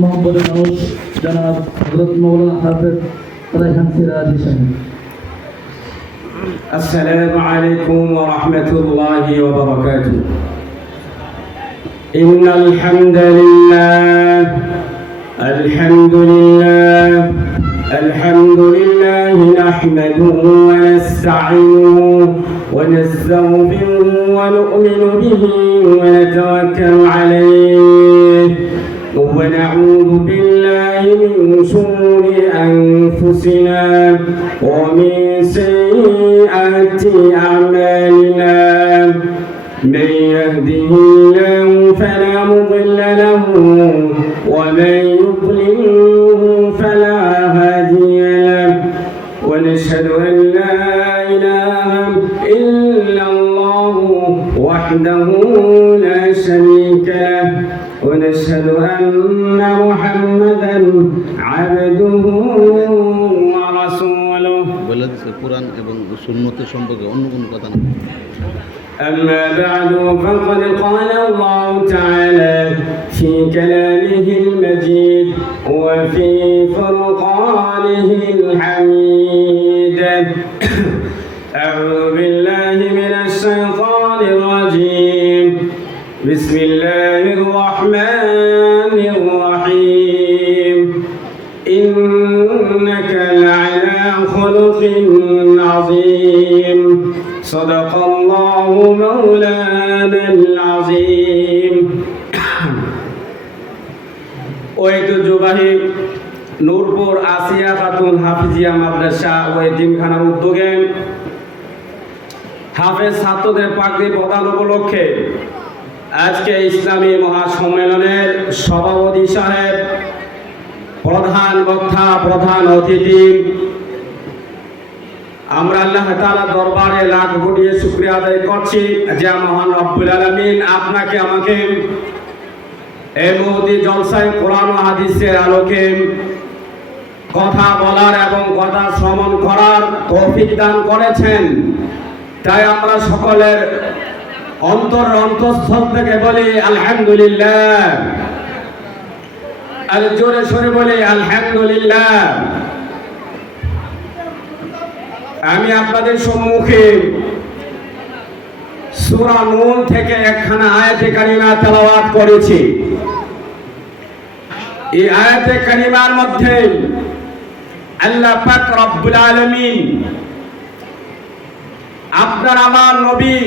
মোহাম্মদ মানুষ জনাব হযরত মাওলানা হাফেজ রায়হান সিরাজি সাহেব। السلام عليكم ورحمة الله وبركاته. إن الحمد لله نحمده ونستعينه ونستغفره ونؤمن به ونتوكل عليه ونعوذ بالله من شرور أنفسنا ومن سيئات أعمالنا. من يهده الله فلا مضل له ومن يضلله فلا هادي له. ونشهد أن لا إله إلا الله وحده لا شريك له ونشهد أن محمدا عبده ورسوله. কোরআন এবং সুন্নতের সম্পর্কে অন্য কোনো কথা না। أما بعد فقد قال الله تعالى في كلامه المجيد وفي فرقانه الحميد. أعوذ بالله من الشيطان الرجيم. بسم الله الرحمن الرحيم. إنك لعلى خلق عظيم. صدق الله مولانا العظيم. ঐতিহ্যবাহী নূরপুর আসিয়া খাতুন হাফিজিয়া মাদ্রাসা ও এতিমখানার উদ্যোগে হাফেজ ছাত্রদের পাগড়ি প্রদান উপলক্ষে আজকে ইসলামী মহাসম্মেলনের সভাপতি সাহেব, প্রধান বক্তা, প্রধান অতিথি, আমরা আল্লাহ তাআলার দরবারে লাখ কোটি শুকরিয়া আদায় করছি যে মহান রব্বুল আলামিন আপনাকে আমাকে এই মুহূর্তে জলসায় কোরআন ও হাদিসের আলোকে কথা বলার এবং কথা শ্রবণ করার তৌফিক দান করেছেন। তাই আমরা সকলের অন্তঃস্থল থেকে বলি আলহামদুলিল্লাহ। আর জোরে সরে বলি আলহামদুলিল্লাহ। আমি আপনাদের সম্মুখে সূরা নূন থেকে একখানা আয়াতে কারিমা তেলাওয়াত করেছি। এই আয়াতে কারিমার মধ্যে আল্লাহ পাক রব্বুল আলামিন আপনার আমার নবী,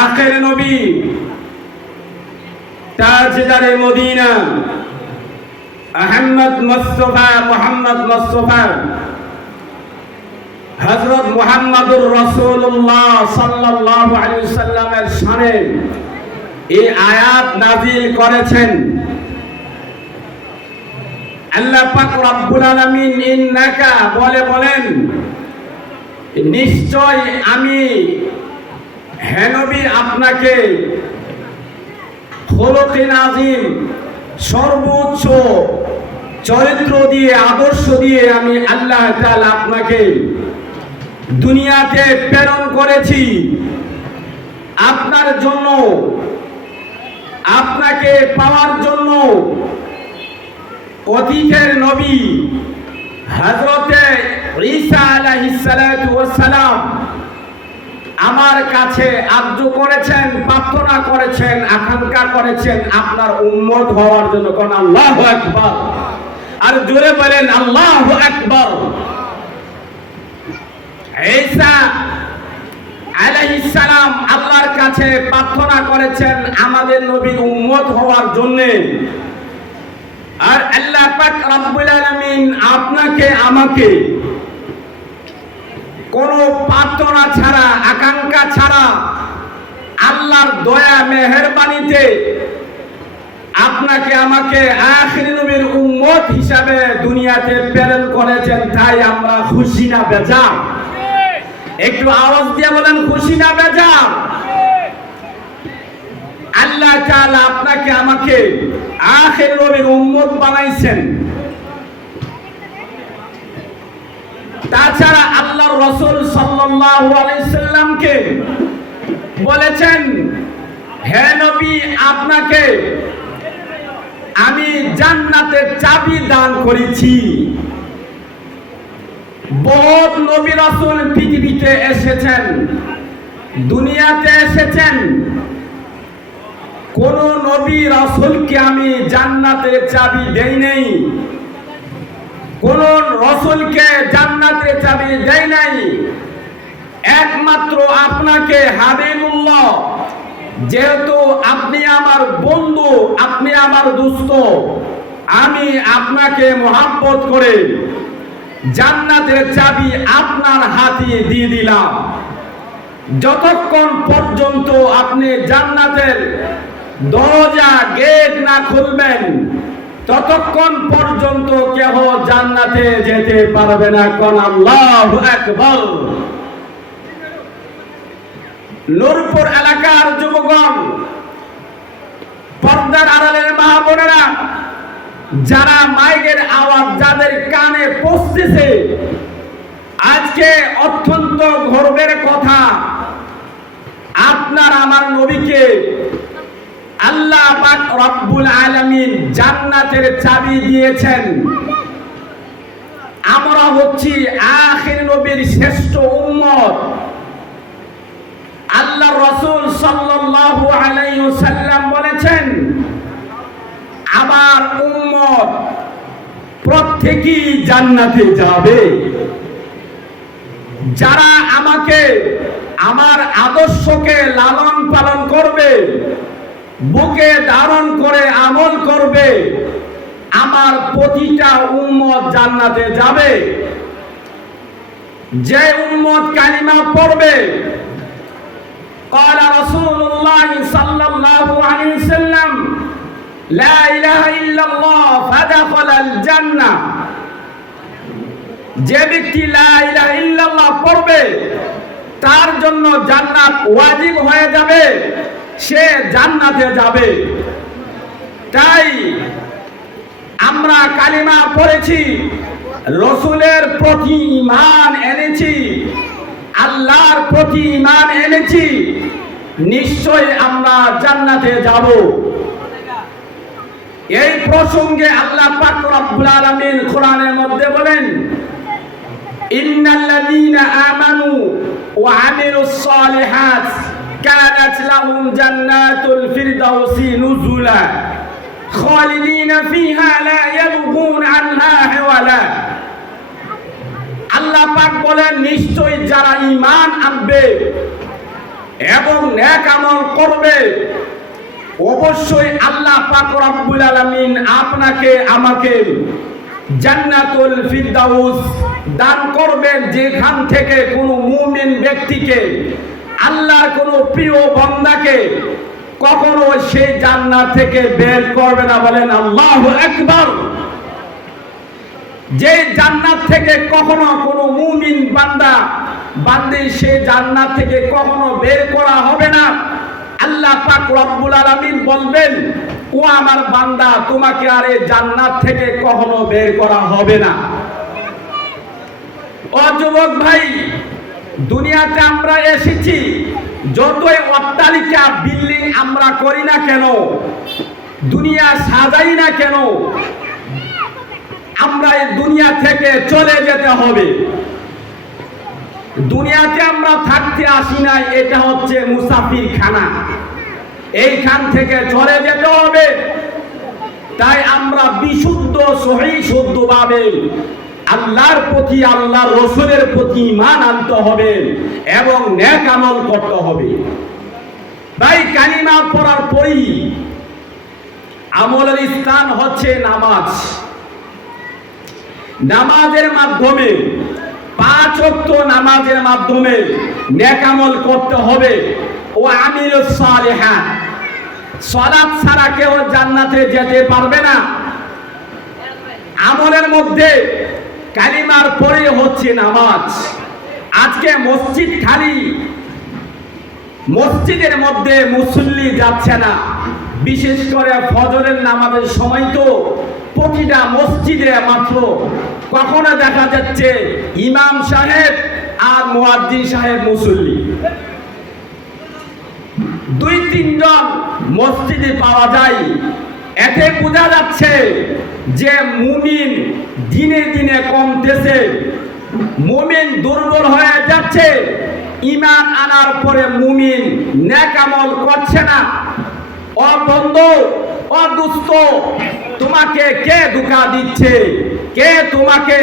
আখির নবী, তাজদারে মদিনা মুহাম্মদ মুস্তাফা হযরত মুহাম্মদুর রাসূলুল্লাহ সাল্লাল্লাহু আলাইহি সাল্লামের শানে এই আয়াত নাযিল করেছেন। আল্লাহ পাক রব্বুল আলামিন ইন্নাকা বলেন নিশ্চয় আমি হে নবী আপনাকে খুলুকিন আযীম, সর্বোচ্চ চরিত্র দিয়ে, আদর্শ দিয়ে আমি আল্লাহ তাআলা আপনাকে দুনিয়াতে প্রেরণ করেছি। আপনার জন্য, আপনাকে পাওয়ার জন্য অতীতের নবী হযরতে ঈসা আলাইহিস সালাতু ওয়াস সালাম আমার কাছে আরজ করেছেন, প্রার্থনা করেছেন, আকাঙ্ক্ষা করেছেন আপনার উম্মত হওয়ার জন্য। কোন আল্লাহু আকবার। আর জোরে বলেন আল্লাহু আকবার। ঈসা আলাইহিস সালাম আল্লাহর কাছে প্রার্থনা করেছেন আমাদের নবীর উম্মত হওয়ার জন্য। আর আল্লাহ পাক রব্বুল আলামিন আপনাকে আমাকে কোনো প্রার্থনা ছাড়া, আকাঙ্ক্ষা ছাড়া আল্লাহর দয়া মেহেরবানিতে আপনাকে আমাকে আখির নবীর উম্মত হিসাবে দুনিয়াতে প্রেরণ করেছেন। তাই আমরা খুশি না বেজার? একটু আওয়াজ দিয়ে বলেন খুশি না বেজার? আল্লাহ তাআলা আপনাকে আমাকে আখির নবীর উম্মত বানাইছেন। তাছাড়া আল্লাহর রাসূল সাল্লাল্লাহু আলাইহি সাল্লামকে বলেছেন, হে নবী, আপনাকে জান্নাতের চাবি দান করেছি। বহুত নবী রাসূল পৃথিবীতে এসেছেন, দুনিয়াতে এসেছেন, কোন নবী রাসূলকে আমি জান্নাতের চাবি দেই নাই, কোন রাসূলকে জান্নাতের চাবি দেই নাই। একমাত্র আপনাকে হাবিবুল্লাহ, যেহেতু আপনি আমার বন্ধু, আপনি আমার দোস্ত, আমি আপনাকে মহব্বত করে জান্নাতের চাবি আপনার হাতে দিয়ে দিলাম। যতক্ষণ পর্যন্ত আপনি জান্নাতের দরজা গেট না খুলবেন, ততক্ষণ পর্যন্ত কেহ জান্নাতে যেতে পারবে না। কোন আল্লাহু আকবার। নূরপুর এলাকার যুবকগণ, পর্দার আড়ালের মা বোনেরা, যারা মাইকের আওয়াজ যাদের কানে পৌঁছতেছে, আজকে অত্যন্ত গর্বের কথা, আপনার আমার নবীকে আল্লাহ পাক রব্বুল আলামিন জান্নাতের চাবি দিয়েছেন। আমরা হচ্ছি আখির নবীর শ্রেষ্ঠ উম্মত। আল্লাহ রাসূল সাল্লাল্লাহু আলাইহি ওয়াসাল্লাম বলেছেন, আমার উম্মত প্রত্যেকেই জান্নাতে যাবে। যারা আমাকে, আমার আদর্শকে লালন পালন করবে, বুকে ধারণ করে আমল করবে, আমার প্রতিটা উম্মত জান্নাতে যাবে। যে উম্মত কালিমা পড়বে, قال رسول الله صلى الله عليه وسلم لا إله إلا الله فدخل الجنة, যে ব্যক্তি লা ইলাহা ইল্লাল্লাহ পড়বে তার জন্য জান্নাত ওয়াজিব হয়ে যাবে, সে জান্নাতে যাবে। তাই আমরা কালিমা পড়েছি, রাসূলের প্রতি ঈমান এনেছি, আল্লাহর প্রতি ঈমান এনেছি, নিশ্চয় আমরা জান্নাতে যাব। এই প্রসঙ্গে আল্লাহ পাক রব্বুল আলামিন কোরআনের মধ্যে বলেন, ইন্নাল্লাযীনা আমানু ওয়া আমিলুস সালিহাত কানাত লাহুম জান্নাতুল ফিরদাউসি নুজুলা খালিদিনা ফিহা লা ইয়াবগুনা আনহা হিওয়ালা। আল্লাহ পাক বলেন, নিশ্চয় যারা ঈমান আনবে এবং নেক আমল করবে, অবশ্যই আল্লাহ পাক রব্বুল আলামিন আপনাকে আমাকে জান্নাতুল ফিরদাউস দান করবেন, যেখান থেকে কোনো মুমিন ব্যক্তিকে, আল্লাহর কোনো প্রিয় বান্দাকে কখনো সেই জান্নাত থেকে বের করবে না। বলেন আল্লাহু আকবার। যে জান্নাত থেকে কখনো কোনো মুমিন বান্দা বান্দি সেই জান্নাত থেকে কখনো বের করা হবে না। আল্লাহ পাক রব্বুল আলামিন বলবেন, ও আমার বান্দা, তোমাকে আর এই জান্নাত থেকে কখনো বের করা হবে না। ও যুবক ভাই, দুনিয়াতে আমরা এসেছি, যতই অট্টালিকা বিল্ডিং আমরা করি না কেন, দুনিয়া সাজাই না কেন, আমরা এই দুনিয়া থেকে চলে যেতে হবে। দুনিয়াতে আমরা থাকতে আসি না, এটা হচ্ছে মুসাফির খানা, এইখান থেকে চলে যেতে হবে। তাই আমরা বিশুদ্ধ সহি শুদ্ধভাবে আল্লাহর প্রতি, আল্লাহর রাসূলের প্রতি ঈমান আনতে হবে এবং নেক আমল করতে হবে। তাই কালিমা পড়ার পরই আমলের স্থান হচ্ছে নামাজ। নামাজের মাধ্যমে, 5 ওয়াক্ত নামাজের মাধ্যমে নেক আমল করতে হবে। ও আমিলুস সালিহাত, সালাত ছাড়া কেউ জান্নাতে যেতে পারবে না। আমলের মধ্যে কালিমার পরে হচ্ছে নামাজ। আজকে মসজিদ খালি, মসজিদের মধ্যে মুসল্লি যাচ্ছে না। বিশেষ করে ফজরের নামাজের সময় তো প্রতিটা মসজিদে মাত্র কখনো দেখা যাচ্ছে ইমাম সাহেব আর মুয়াজ্জিন সাহেব মুসল্লি, 2-3 জন মসজিদে পাওয়া যায়। এতে বোঝা যাচ্ছে যে মুমিন দিনে দিনে কমতেছে, মুমিন দুর্বল হয়ে যাচ্ছে। ঈমান আনার পরে মুমিন নেক আমল করছে না। ও বন্ধু, ও দোস্ত, তোমাকে কে ধোঁকা দিচ্ছে? কে তোমাকে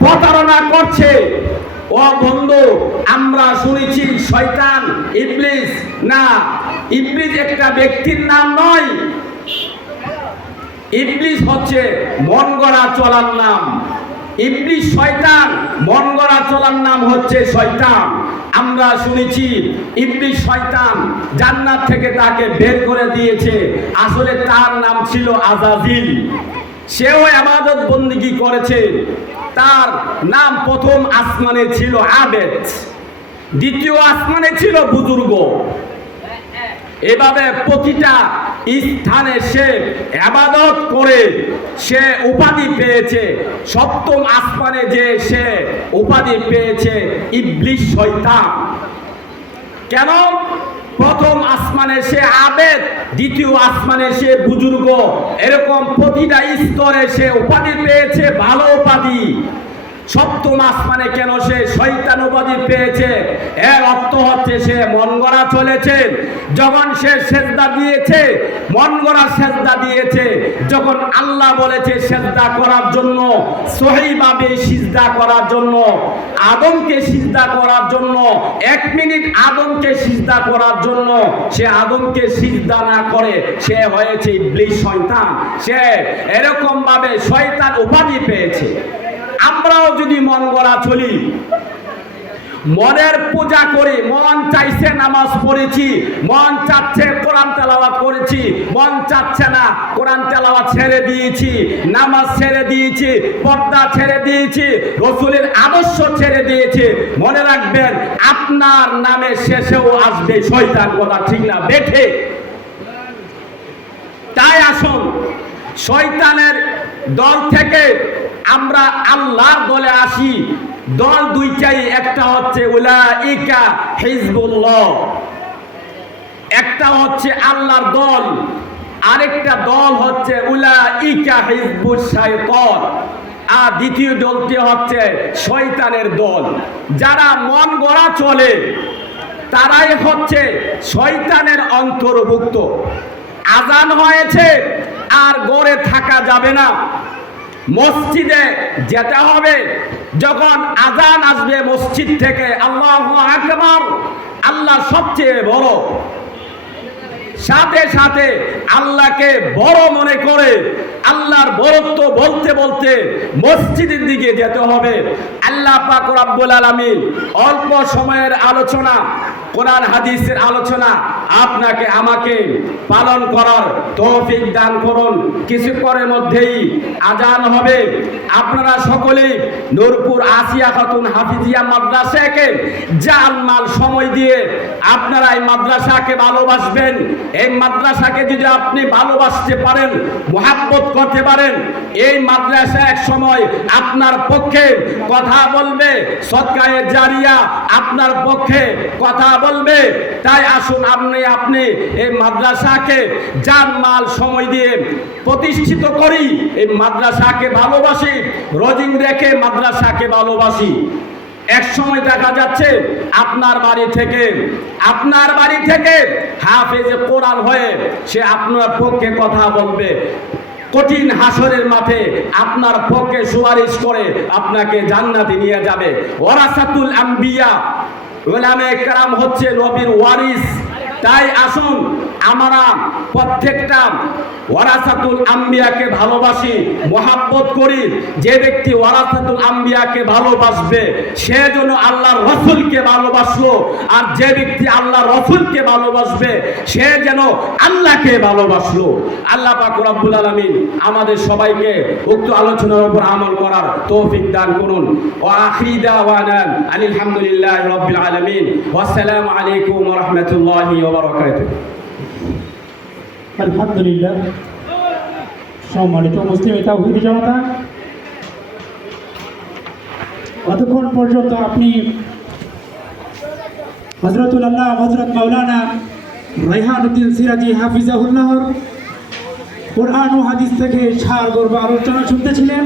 প্রতারণা করছে? ও বন্ধু, আমরা শুনেছি শয়তান, ইবলিস। না, ইবলিস একটা ব্যক্তির নাম নয়। ইবলিস হচ্ছে মন গড়া চলার নাম। ইবলিস শয়তান, মন গড়া চলার নাম হচ্ছে শয়তান। আমরা শুনেছি ইবলিস শয়তান জান্নাত থেকে তাকে বের করে দিয়েছে। আসলে তার নাম ছিল আজাজিল। সেও ইবাদত বন্দেগী করেছে। তার নাম প্রথম আসমানে ছিল আবেদ, দ্বিতীয় আসমানে ছিল বুজুর্গ। এভাবে প্রতিটা স্থানে সে ইবাদত করে সে উপাধি পেয়েছে। সপ্তম আসমানে যে সে উপাধি পেয়েছে ইবলিস শয়তান। কেন? প্রথম আসমানে সে আবেদ, দ্বিতীয় আসমানে সে বুজুর্গ। এরকম প্রতিটা স্তরে সে উপাধি পেয়েছে, ভালো উপাধি। সপ্তম আসমানে কেন সে শয়তান উপাধি পেয়েছে? এর অর্থ হচ্ছে সে মন গড়া চলেছে। যখন সে সেজদা দিয়েছে, মন গড়া সেজদা দিয়েছে। যখন আল্লাহ বলেছে সেজদা করার জন্য, সহিভাবে সিজদা করার জন্য, আদমকে সিজদা করার জন্য, 1 মিনিট আদমকে সিজদা করার জন্য সে আদমকে সিজদা না করে সে হয়েছে ইবলিস শয়তান। সে এরকম ভাবে শয়তান উপাধি পেয়েছে। আমরাও যদি মন গড়া চলি, মনের পূজা করি, মন চাইছে নামাজ পড়েছি, মন চাচ্ছে কোরআন তেলাওয়াত করেছি, মন চাচ্ছে না কোরআন তেলাওয়াত ছেড়ে দিয়েছি, নামাজ ছেড়ে দিয়েছি, পর্দা ছেড়ে দিয়েছি, রাসূলের আদর্শ ছেড়ে দিয়েছি, মনে রাখবেন আপনার নামে শেষেও আসবে শয়তান। কথা ঠিক না বেঠে? তাই আসুন শয়তানের দল থেকে আমরা আল্লাহর দলে আসি। দল দুইটাই, একটা হচ্ছে উলাইকা হিজবুল্লাহ, একটা হচ্ছে আল্লাহর দল, আরেকটা দল হচ্ছে উলাইকা হিজবুশ শাইতান। আর দ্বিতীয় দলটি হচ্ছে শয়তানের দল। যারা মন গড়া চলে তারাই হচ্ছে শয়তানের অন্তর্ভুক্ত। আজান হয়েছে আর গড়ে থাকা যাবে না, মসজিদে যেতে হবে। যখন আজান আসবে মসজিদ থেকে, আল্লাহু আকবার, আল্লাহ সবচেয়ে বড়, সাথে সাথে আল্লাহকে বড় মনে করে আল্লাহর বড়ত্ব বলতে বলতে মসজিদের দিকে যেতে হবে। আল্লাহ পাক রব্বুল আলামিন অল্প সময়ের আলোচনা, কোরআন হাদিসের আলোচনা আপনাকে আমাকে পালন করার তৌফিক দান করুন। কিছুক্ষণের মধ্যেই আজান হবে। আপনারা সকলেই নূরপুর আসিয়া খাতুন হাফিজিয়া মাদ্রাসাকে জানমাল সময় দিয়ে আপনারা এই মাদ্রাসাকে ভালোবাসবেন। এই মাদ্রাসাকে যদি আপনি ভালোবাসতে পারেন, মুহাব্বত করতে পারেন, এই মাদ্রাসা এক সময় আপনার পক্ষে কথা বলবে, সদকায়ে জারিয়া আপনার পক্ষে কথা বলবে। তাই আসুন আপনি এই মাদ্রাসাকে জানমাল সময় দিয়ে প্রতিষ্ঠিত করি, এই মাদ্রাসাকে ভালোবাসি, রোজিং রেখে মাদ্রাসাকে ভালোবাসি। এক সময় দেখা যাচ্ছে আপনার বাড়ি থেকে হাফেজে কোরআন হয়ে সে আপনার পক্ষে কথা বলবে। কঠিন হাসরের মাঠে আপনার পক্ষে সুপারিশ করে আপনাকে জান্নাতে নিয়ে যাবে। ওয়ারাসাতুল আম্বিয়া, উলামা কেরাম হচ্ছে নবীর ওয়ারিস। তাই আসুন আমরা প্রত্যেকটা ওয়ারাসাতুল আম্বিয়াকে ভালোবাসি, মুহাব্বত করি। যে ব্যক্তি ওয়ারাসাতুল আম্বিয়াকে ভালোবাসবে সে যেন আল্লাহর রাসূলকে ভালোবাসলো, আর যে ব্যক্তি আল্লাহর রাসূলকে ভালোবাসবে সে যেন আল্লাহকে ভালোবাসলো। আল্লাহ পাক রব্বুল আলামিন আমাদের সবাইকে উক্ত আলোচনার উপর আমল করার তৌফিক দান করুন। ওয়া আখিরি দাওয়ানা আলহামদুলিল্লাহি রাব্বিল আলামিন। ওয়া আসসালামু আলাইকুম ওয়া রাহমাতুল্লাহি ওয়া বারাকাতুহু। আলহামদুলিল্লাহ। সম্মানিত মুসলিম তাওহীদি জনতা, কতক্ষণ পর্যন্ত আপনি হযরতুল আল্লাহ হযরত মাওলানা রায়হানুদ্দিন সিরাজি হাফিজাহুল্লাহর কোরআন ও হাদিস থেকে সার গর্ব আলোচনা শুনতেছিলেন।